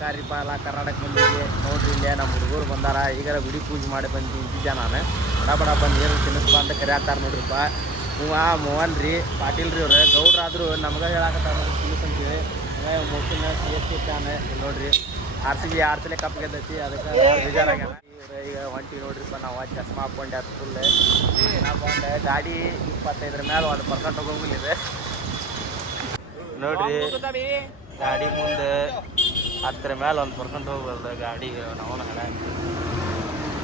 ನಮಸ್ಕಾರಿಪ್ಪ ಎಲ್ಲ ಕರ್ನಾಟಕ ಮಂದಿಗೆ. ನೋಡ್ರಿ ಇಲ್ಲೇ ನಮ್ಮ ಹುಡುಗರು ಬಂದಾರ. ಈಗಾರ ಗುಡಿ ಪೂಜೆ ಮಾಡಿ ಬಂದು ನಿಂತಿದ್ದೆ ನಾನು. ಬಡ ಬಂದು ನೀರು ತಿನ್ನಿಸ್ಬಾ ಅಂತ ಕರೆಯಾಕ್ತಾರ ನೋಡ್ರಿಪ್ಪ. ಮೋಹನ್ ರೀ ಪಾಟೀಲ್ ರೀ ಅವ್ರು ಗೌಡ್ರಾದ್ರು ನಮ್ಗೆ ಹೇಳಾಕತ್ತಾರ ನೋಡ್ರಿ ತಿನ್ನಿಸ್ ಅಂತೇಳಿ. ಮೋಸಿನ CSK ಫ್ಯಾನ್ ನೋಡ್ರಿ. RCB ಆಡ್ಸಲೆ ಕಪ್ ಗೆದ್ದೈತಿ, ಅದಕ್ಕೆ ಬೇಜಾರಾಗ್ಯಾನ. ಈಗ ಹೊಂಟಿ ನೋಡ್ರಿಪ್ಪ ನಾವು ಚಸ್ಮಾ ಹಾಕ್ಕೊಂಡೆ ಅದು ಫುಲ್ ಹಾಕೊಂಡೆ. ಗಾಡಿ 25 ಮೇಲೆ 1% ಹೋಗೋಂಗಿಲ್ಲಿದೆ ನೋಡ್ರಿ. ಗಾಡಿ ಮುಂದೆ 10 ಮೇಲೆ 1% ಹೋಗ್ಬಾರ್ದು ಗಾಡಿ. ನಾವು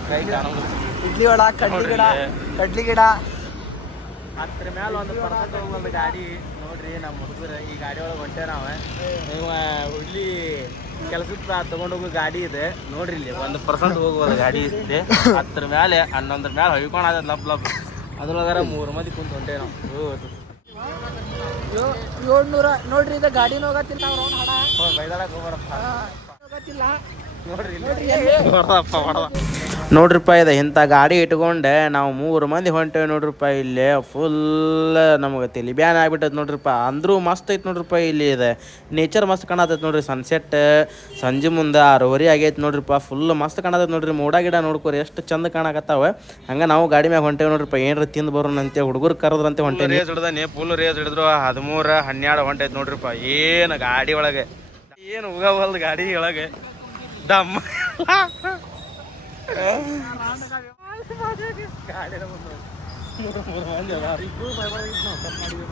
ಕೈ ಕಾಣೋದು ಇಡ್ಲಿ ವಡ ಕಡ್ಲಿ ಗಿಡ 10 ಮೇಲೆ 1% ಹೋಗ್ಬಾರ್ದು ಗಾಡಿ ನೋಡ್ರಿ. ನಮ್ಮ ಹುಡುಗರು ಈ ಗಾಡಿ ಒಳಗೆ ಹೊಂಟೆ ನಾವು. ನೀವು ಇಲ್ಲಿ ಕೆಲಸಕ್ಕೆ ತೊಗೊಂಡೋಗೋ ಗಾಡಿ ಇದೆ ನೋಡ್ರಿ. ಇಲ್ಲಿ 1% ಹೋಗ್ಬೋದು ಗಾಡಿ ಇದೆ. 10 ಮೇಲೆ 11 ಮೇಲೆ ಹೊಯ್ಕೊಂಡು ಲಬ್ ಅದ್ರೊಳಗಾರ 3 ಮಂದಿ ಕುಂತು ಹೊಂಟೆ ನಾವು. 700 ನೋಡ್ರಿ. ಇದು ಗಾಡಿನ ಹೋಗತ್ತಿಲ್ಲ. ಬೈದಾಳಕ್ಕೆ ಹೋಗ್ಬಾರಪ್ಪ ಹೋಗತ್ತಿಲ್ಲ ನೋಡ್ರಿಪ್ಪ. ಇದು ಇಂಥ ಗಾಡಿ ಇಟ್ಕೊಂಡೆ ನಾವು 3 ಮಂದಿ ಹೊಂಟೇವೆ ನೋಡ್ರಿಪ್ಪ. ಇಲ್ಲಿ ಫುಲ್ ನಮಗೆ ತಲೆ ಬ್ಯಾನ್ ಆಗ್ಬಿಟ್ಟೈತೆ ನೋಡ್ರಿಪ್ಪ. ಅಂದ್ರೂ ಮಸ್ತ್ ಐತೆ ನೋಡ್ರಿಪ್ಪ. ಇಲ್ಲಿ ಇದೆ ನೇಚರ್ ಮಸ್ತ್ ಕಾಣತೈತೆ ನೋಡ್ರಿ. ಸನ್ಸೆಟ್ ಸಂಜೆ ಮುಂದೆ 6:30 ಆಗೈತೆ ನೋಡ್ರಿಪ್ಪ. ಫುಲ್ ಮಸ್ತ್ ಕಾಣತೈತೆ ನೋಡ್ರಿ. ಮೋಡ ಗಿಡ ನೋಡ್ಕೊರಿ ಎಷ್ಟು ಚಂದ ಕಾಣಕತ್ತಾವ. ಹಂಗೆ ನಾವು ಗಾಡಿ ಮ್ಯಾಗ ಹೊಂಟೇವೆ ನೋಡ್ರಿಪ್ಪ. ಏನ್ರ ತಿಂದು ಬರೋಣಂತೆ ಹುಡುಗರು ಕರೆದ್ರಂತೆ ಹೊಂಟೇವಿ. ರೇಸ್ ಹಿಡ್ದಾನೆ ಫುಲ್ ರೇಸ್ ಹಿಡಿದ್ರು. 13, 12 ಹೊಂಟೈತೆ ನೋಡ್ರಿಪ್ಪ. ಏನು ಗಾಡಿ ಒಳಗೆ ಏನು ಹೋಗವಲ್ದು ಗಾಡಿ ಒಳಗೆ ದಮ್ಮ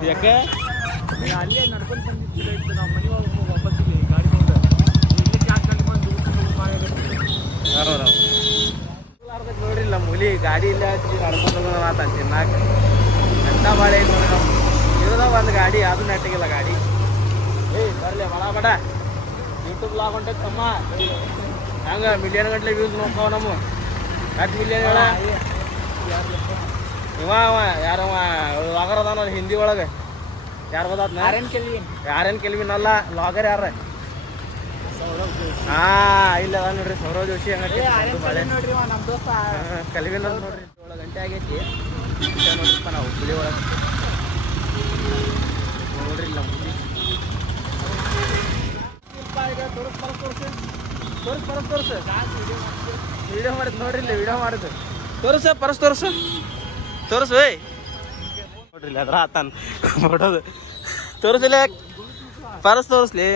ಯಾಕೆ ಅಲ್ಲೇ ನಡ್ಕೊಂಡು ಬಂದಿತ್ತು ನಮ್ಮ ಮನೆ ವಾಪಸ್ಸಿಗೆ ಗಾಡಿ ತಗೊಂಡು ಇಲ್ಲಿ ಕ್ಯಾಕ್ ಬಂದು ನೋಡ್ರಿ. ನಮ್ಮ ಹುಲಿ ಗಾಡಿ ಇಲ್ಲ ನಡ್ಕೊಂಡು ಮಾತ ತಿನ್ನಾಕ ಎಂತ ಬಾಳೆ ನೋಡಿ. ನಾವು ಇರೋದ ಒಂದು ಗಾಡಿ ಅದು ನೆಟ್ಟಿಗಿಲ್ಲ ಗಾಡಿ. ಬರಲಿ ಬಡ ಯೂಟ್ಯೂಬ್ ಲಾಗ್ ಹೊಂಟೈತೆ ತಮ್ಮ. ಹಂಗೆ ಮಿಲಿಯನ್ ಗಂಟ್ಲೆ ವ್ಯೂಸ್ ನೋಡ್ತಾವ ನಮ್ಮ. 10 ಮಿಲಿಯನ್ ಹೇಳ ಇವ ಯಾರವ ಲಾಗರ್ ಅದಾನ ಹಿಂದಿ ಒಳಗೆ. ಯಾರು ಬದಾತ್ನ ಯಾರೇನು ಕೆಲ್ವಿನ್ ಅಲ್ಲ ಲಾಗರ್ ಯಾರ. ಇಲ್ಲ ಅದ ನೋಡ್ರಿ ಸೌರವ್ ಜೋಶಿ. ನೋಡ್ರಿ ನಮ್ಮ ದೋಸ್ತ ಕಲ್ವಿನ್ ಅಂತ ನೋಡ್ರಿ. 7 ಗಂಟೆ ಆಗೈತಿ ನೋಡ್ರಿಪ್ಪ. ನಾವು ಹುಲಿ ಒಳಗೆ ನೋಡ್ರಿ ನಮ್ಮ ಹುಲಿ ತೋರಿಸ್ ವಿಡಿಯೋ ಮಾಡಿದ್ ನೋಡ್ರಿ. ಇಲ್ಲಿ ವಿಡಿಯೋ ಮಾಡಿದ್ದು ತೋರಿಸು ಏಯ್ ನೋಡ್ರಿ. ಅದ್ರ ಆತಾನ ಬಿಡೋದು ತೋರಿಸಿಲ್ಲ ಪರಸ್ ತೋರಿಸ್ಲಿ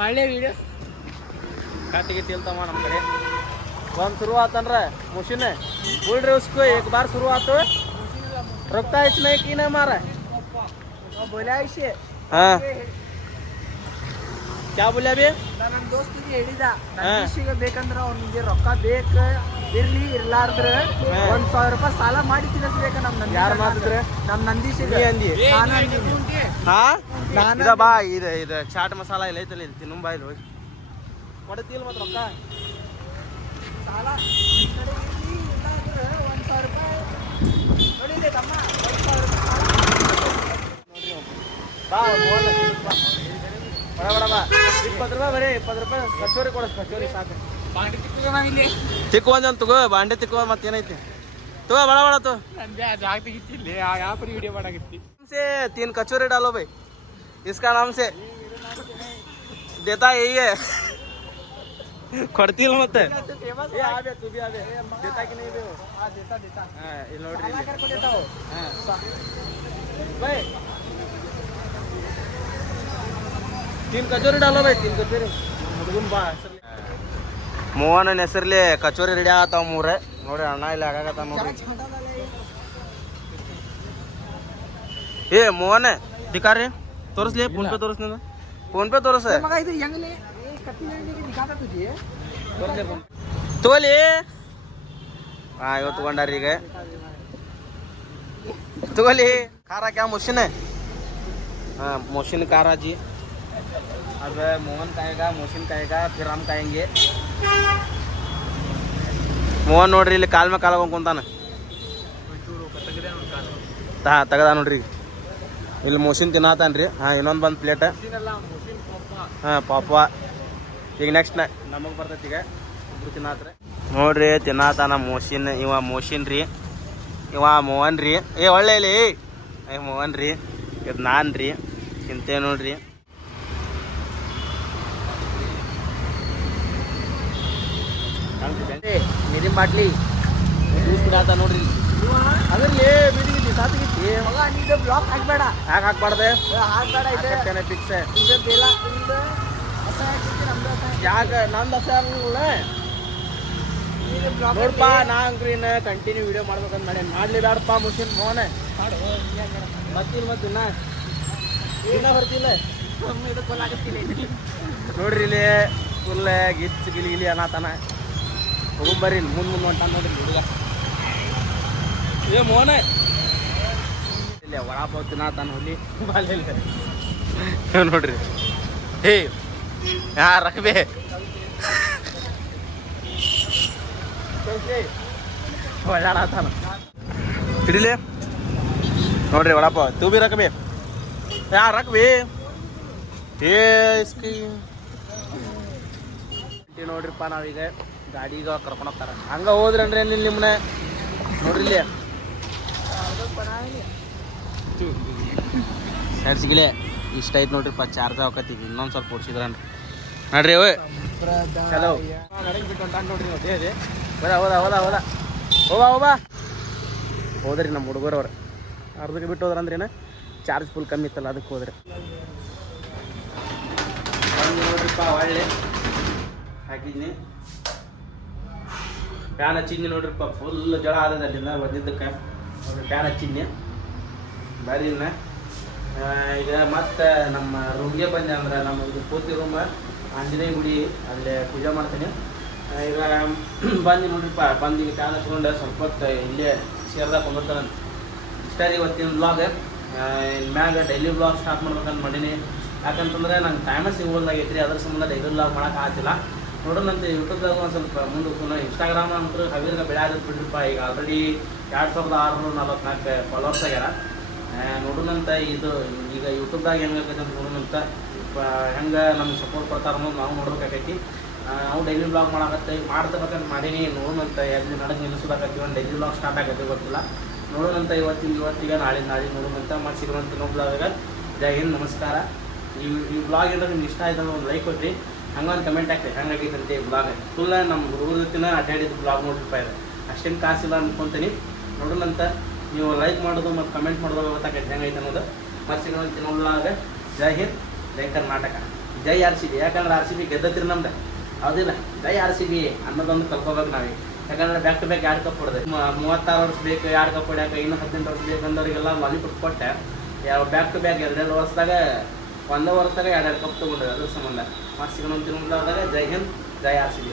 ಮಾಡಲೇ ವಿಡಿಯೋ ಕಟ್ಟಿಗೆ ತಿಳ್ತಮ್ಮ. ನಮ್ಮ ಕಡೆ ಒಂದು ಶುರು ಆತಂದ್ರೆ ಮುಷಿನ್ बोल रहे उसको एक बार शुरू आते रुकता है इसमें की ना मारा बोला इसे. हाँ क्या बोला अभी ನನ್ನ ದೋಸ್ತಿಗೆ ಹೇಳಿದ ನಂದೀಶಿಗೆ ಬೇಕಂದ್ರೆ ಅವ್ನಿಗೆ ರೊಕ್ಕ ಇರ್ಲಿ ಇರ್ಲಾರ್ದ್ರೆ 1,000 ರೂಪಾಯಿ ಸಾಲ ಮಾಡಿ ತಿನ್ನಿಸ್ಬೇಕ. ಯಾರು ಮಾಡಿದ್ರೆ ನಮ್ಮ ನಂದೀಶಿಗೆ ಬಾ. ಇದು ಚಾಟ್ ಮಸಾಲ ಇಲ್ಲ ಐತಲ್ಲ ಇದು ತಿನ್ನು ಬಾ. ಇಲ್ಲಿ ಹೋಗಿ ಕೊಡತಿಲ್ಲ ಮತ್ತು ರೊಕ್ಕ ಸಾಲ 1,000 ರೂಪಾಯಿ ನೋಡಿದೆ ತಮ್ಮ. 1,000 ರೂಪಾಯಿ ನೋಡ್ರಿ ಬಾ. ಬಡ ಬಾ. 20 ರೂಪಾಯಿ ಬರೀ 20 ರೂಪಾಯಿ ಕಚೋರಿ ಕೊಡಸ್. ಕಚೋರಿ ಸಾಕು. ತಿಕ್ಕು ಒಂದು ತಗೋ ಬಾಂಡೆ ತಿಕ್ಕೋ. ಮತ್ತೇನೈತಿ ತಗೋ ಬಡ ತೋ ಜಾಗ ತೆಗಿತಿಲ್ಲ. ಯಾವ ವಿಡಿಯೋ ಮಾಡಾಕತ್ತಿ से 3 कचोरी डालो भाई. इसका नाम से देता यही है. ಕೊಡ್ತಿಲ್ಲ ಮತ್ತೆ देता कि नहीं देता. हां ಇಲ್ಲಿ ನೋಡ್ರಿ भाई 3 कचोरी डालो भाई. 3 कचोरी ಹುಡುಗನ್ ಬಾ. ಮೋಹನನ ಹೆಸರಲ್ಲಿ ಕಚೋರಿ ರೆಡಿ ಆಗತ್ತಾವ 3 ನೋಡ್ರಿ. ಅಣ್ಣ ಇಲ್ಲಿ ಆಗಾಕತ್ತ ನೋಡ್ರಿ. ಏ ಮೋಹನ್ ದಿಕ್ಕಾರಿ ತೋರಿಸ್ಲಿ. ಫೋನ್ ಪೇ ತೋರಿಸ್. ಫೋನ್ ಪೇ ತೋರಿಸ ತೋಲಿ. ಇವತ್ತು ತಗೊಂಡಾರ ಈಗ ತಗೋಲಿ. ಖಾರ ಕ್ಯಾ ಮೋಶಿನ್ ಮೋಶಿನ್ ಖಾರ जी. अब मोहन खाएगा मोशिन खाएगा फिर हम खाएंगे. ಮೋಹನ್ ನೋಡ್ರಿ ಇಲ್ಲಿ ಕಾಲ್ ಮೇಲೆ ಕಾಲ್ ಕುಂತಾನ. ತೆಗದ ನೋಡ್ರಿ. ಇಲ್ಲಿ ಮೋಶಿನ್ ತಿನ್ನತಾನ್ರಿ. ಇನ್ನೊಂದು ಬಂದು ಪ್ಲೇಟ್. ಪಾಪ ಈಗ ನೆಕ್ಸ್ಟ್ ನಮಗೆ ಬರ್ತೈತಿ. ಈಗ ಇಬ್ರು ತಿನ್ನತ್ರಿ ನೋಡ್ರಿ. ತಿನ್ನತಾನ ಮೋಶಿನ್. ಇವ ಮೋಶಿನ್ ರೀ. ಇವ ಮೋಹನ್ ರೀ. ಒಳ್ಳೆ ಇಲ್ಲಿ ಮೋಹನ್ ರೀ. ಇದು ನಾನು ರೀ. ತಿಂತೇವೆ ನೋಡ್ರಿ. ನೀರಿನ ಬಾಟ್ಲಿ ಜ್ಯೂಸ್ ಬಿಡಾತ ನೋಡ್ರಿ ಅದ್ರಲ್ಲಿ ಬೀದಿಗೆ ದಿಸಾತಿಗಿತ್ತಿ ಮಗ ನೀನು ಬ್ಲಾಕ್ ಹಾಕ್ಬೇಡ ಯಾಕೆ ಹಾಕ್ಬಾರ್ದೆ ಹಾಕ್ಬೇಡ ಇದೆ ಫಿಕ್ಸ್ ಇದು ಬೇಲ ಇದು ಹೊಸ ಹಾಕಿತ್ತು ನಮ್ದು ಹೊಸ ಯಾಕೆ ನಂದು ಹಸ ಆಗಲ್ಲ ನೀನು ಬ್ಲಾಕ್ ನೋಡ್ಪ ನಾ ಅಂಗ್ರಿನ ಕಂಟಿನ್ಯೂ ವಿಡಿಯೋ ಮಾಡ್ಬೇಕಂತ ಮಾಡಿ ಮಾಡ್ಲಿ ಬೇಡಪ್ಪ ಮುಷಿನ್ ಫೋನ್ ಮತ್ತಿಲ್ಲ ಮತ್ತಿನ್ನ ಇನ್ನ ಬರ್ತಿಲ್ಲ ಇದು ಕೊಲಾಗತ್ತಿಲ್ಲ ನೋಡ್ರಿ ಇಲ್ಲಿ ಫುಲ್ ಗಿಚ್ಚು ಗಿಲಿ ಅನ್ನತಾನ ಹೋಗ್ಬರ್ರಿ ಮುಂದೆ ಹೊಂಟ ನೋಡ್ರಿ ಹುಡುಗ ಏ ಮೋನ ಇಲ್ಲ ವಡಾಪಾವ್ ತಿನ್ನತಾನ ಹುಲಿ ನೋಡ್ರಿ ಹೇ ಯಾ ರಕ್ಬೆ ಒಳ್ಳಾಡತಾನ ಹಿಡಿಲೆ ನೋಡ್ರಿ ವಡಾಪಾವ್ ತೂ ಬಿ ರಕ್ಬೆ ಯಾ ರಕ್ಬೆ ಏ ಇಸ್ಕಿ ನೋಡ್ರಿಪ್ಪ ನಾವೀಗ ಗಾಡಿಗ ಕರ್ಕೊಂಡು ಹೋಗ್ತಾರ ಹಂಗ ಹೋದ್ರನ್ರಿ ಇಲ್ಲಿ ನಿಮ್ಮನೆ ನೋಡ್ರಿ ಇಲ್ಲಿ ಸಡ್ಸಿಗಿಲೆ ಇಷ್ಟ ಐತೆ ನೋಡ್ರಿಪ್ಪ ಚಾರ್ಜ್ ಹಾಕತ್ತೀವಿ ಇನ್ನೊಂದು ಸ್ವಲ್ಪ ಓಡಿಸಿದ್ರನ್ರಿ ನೋಡ್ರಿ ಓಯ್ ಚಲೋ ನಡಕ್ ಬಿಟ್ಟು ಹೊಂಟಾನ ನೋಡ್ರಿ ನಾವು ದೇಹದೆ ಹೋದ ಹೋದ್ರಿ ನಮ್ಮ ಹುಡುಗರು ಅವ್ರು ಅರ್ಧಕ್ಕೆ ಬಿಟ್ಟು ಹೋದ್ರಂದ್ರೇನ ಚಾರ್ಜ್ ಫುಲ್ ಕಮ್ಮಿ ಇತ್ತಲ್ಲ ಅದಕ್ಕೆ ಹೋದ್ರಿ ನೋಡ್ರಿಪ್ಪ ಒಳ್ಳೆ ಹಾಕಿದ್ನಿ ಫ್ಯಾನ್ ಹಚ್ಚಿದ್ನಿ ನೋಡ್ರಿಪ್ಪ ಫುಲ್ ಜಳ ಆದದ ಅಲ್ಲಿಂದ ಬಂದಿದ್ದಕ್ಕೆ ಫ್ಯಾನ್ ಹಚ್ಚಿದ್ನಿ ಬರೀ ಈಗ ಮತ್ತೆ ನಮ್ಮ ರೂಮ್ಗೆ ಬಂದೆ ಅಂದ್ರೆ ನಮ್ಮ ಇದು ಪೂರ್ತಿ ರೂಮ್ ಆಂಜನೇಯ ಗುಡಿ ಅಲ್ಲೇ ಪೂಜೆ ಮಾಡ್ತೀನಿ ಈಗ ಬಂದು ನೋಡ್ರಿಪ್ಪ ಬಂದು ಈಗ ಫ್ಯಾನ್ ಹಚ್ಕೊಂಡು ಸ್ವಲ್ಪ ಹೊತ್ತು ಇಲ್ಲೇ ಸೇರ್ದಾಗ ಕೊಂಡ್ತಾನೆ ಇಷ್ಟ ರೀ ಇವತ್ತಿನ ಬ್ಲಾಗ್ ಮ್ಯಾಗ ಡೈಲಿ ಬ್ಲಾಗ್ ಸ್ಟಾರ್ಟ್ ಮಾಡ್ಬೇಕಂತ ಮಾಡೀನಿ ಯಾಕಂತಂದ್ರೆ ನಂಗೆ ಟೈಮ ಸಿಗೋದಾಗೈತ್ರಿ ಅದ್ರ ಸಂಬಂಧ ಡೈಲಿ ಬ್ಲಾಗ್ ಮಾಡೋಕೆ ಆಗ್ತಿಲ್ಲ ನೋಡೋಣಂತೆ ಯೂಟ್ಯೂಬ್ದಾಗ ಒಂದು ಸ್ವಲ್ಪ ಮುಂದೆ ಇನ್ಸ್ಟಾಗ್ರಾಮ್ ಅಂತೂ ಹವಿರ್ಗ ಬೆಳೆಯೋದು ಬಿಡ್ರಿಪ್ಪ ಈಗ ಆಲ್ರೆಡಿ 2644 ಫಾಲೋವರ್ಸ್ ಆಗ್ಯಾರ ನೋಡೋಣಂತ ಇದು ಈಗ ಯೂಟ್ಯೂಬ್ದಾಗ ಹೆಂಗಾಗೈತೆ ಅಂತ ನೋಡೋಣಂತ ಹೆಂಗೆ ನಮ್ಗೆ ಸಪೋರ್ಟ್ ಕೊಡ್ತಾರ ಅನ್ನೋದು ನಾವು ನೋಡ್ಬೇಕಾಗೈತಿ ನಾವು ಡೈಲಿ ಬ್ಲಾಗ್ ಮಾಡ್ತಿರ್ಬೇಕಂತ ಮಾಡೀನಿ ನೋಡೋಣಂತ ಎಲ್ಲಿ ನಡಕ್ಕೆ ನಿಲ್ಲಿಸೋದಾಗತ್ತೀವಿ ಒಂದು ಡೈಲಿ ಬ್ಲಾಗ್ ಸ್ಟಾರ್ಟ್ ಆಗತ್ತೆ ಗೊತ್ತಿಲ್ಲ ನೋಡೋಣಂತ ಇವತ್ತಿಗೆ ನಾಳೆ ನೋಡೋಣಂತ ಮತ್ತೆ ಸಿಗುವಂತ ಇನ್ನೊಂದು ಬ್ಲಾಗ ಜೈ ಹಿಂದ್ ನಮಸ್ಕಾರ ಈ ಬ್ಲಾಗ್ ಏನಾದ್ರು ನಿಮ್ಗೆ ಇಷ್ಟ ಆಯ್ತು ಒಂದು ಲೈಕ್ ಕೊಟ್ರಿ ಹಂಗೊಂದು ಕಮೆಂಟ್ ಹಾಕ್ರಿ ಹೆಂಗಾಗೈತಂತೆ ಈ ಬ್ಲಾಗ್ ಫುಲ್ ನಮ್ಮ ಹುಡುಗರ ಜೊತೆನ ಅಡ್ಡಾಡಿದ್ದು ಬ್ಲಾಗ್ ನೋಡ್ರಿಪ್ಪ ಇದೆ ಅಷ್ಟೇನು ಕಾಸಿಲ್ಲ ಅನ್ಕೊತೀನಿ ನೋಡೋಣಂತ ನೀವು ಲೈಕ್ ಮಾಡೋದು ಮತ್ತು ಕಮೆಂಟ್ ಮಾಡೋದು ಗೊತ್ತಾಗೈತೆ ಹೆಂಗೈತೆ ಅನ್ನೋದು ಮತ್ತೆ ಸಿಗುವಂತ ಇನ್ನೊಂದು ಬ್ಲಾಗ್ ಜೈ ಹಿಂದ್ ಜೈ ಕರ್ನಾಟಕ ಜೈ RCB ಯಾಕಂದ್ರೆ RCB ಗೆದ್ದತ್ರಿ ನಮ್ದು ಹೌದಿಲ್ಲ ಜೈ RCB ಅನ್ನೋದೊಂದು ಕಲ್ಕೋಬೇಕು ನಾವೀಗ ಯಾಕಂದ್ರೆ ಬ್ಯಾಕ್ ಟು ಬ್ಯಾಕ್ 2 ಕಪ್ ಹೊಡೆದೆ 36 ವರ್ಷ ಬೇಕು 2 ಕಪ್ ಹೊಡ್ಯಾಕ ಇನ್ನೂ 18 ವರ್ಷ ಬೇಕಂದವ್ರಿಗೆಲ್ಲ ಲಾಲಿಪಾಪ್ ಕೊಟ್ಟೆ ಯಾವ ಬ್ಯಾಕ್ ಟು ಬ್ಯಾಕ್ 2 ವರ್ಷದಾಗ ಒಂದೇ ವರ್ಷದಾಗ 2 ಕಪ್ ತೊಗೊಂಡ್ರೆ ಅದ್ರ ಸಂಬಂಧ ಮತ್ತೆ ಸಿಗೋಣ ಜೈ ಹಿಂದ್ ಜೈ RCB